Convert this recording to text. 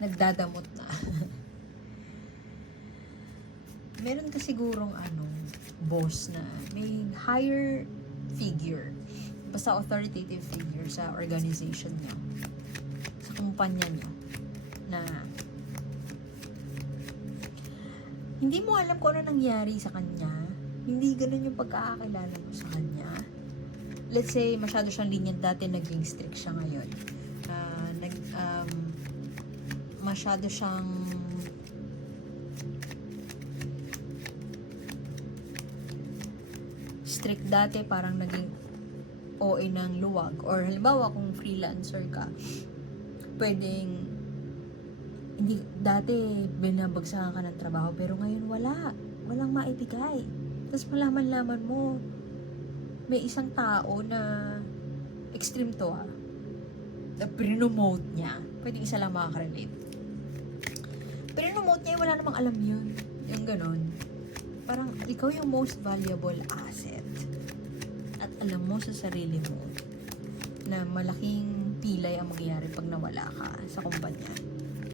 nagdadamot na. Meron ka sigurong boss na may higher figure, basta authoritative figure sa organization niya, sa kumpanya niya, na hindi mo alam kung ano nangyari sa kanya, hindi ganun yung pagkakakilala mo sa kanya. Let's say, masyado siyang lenient dati, naging strict siya ngayon. Masyado siyang strict dati, parang naging OA ng luwag. Or halimbawa, kung freelancer ka, pwedeng hindi, dati binabagsakan ka ng trabaho, pero ngayon walang maibigay. Tapos malaman-laman mo, may isang tao na extreme to na prinomote niya. Pwede isa lang makaka-relate. Prinomote niya, wala namang alam yun. Yung ganon. Parang ikaw yung most valuable asset. At alam mo sa sarili mo na malaking pilay ang mangyayari pag nawala ka sa kumpanya.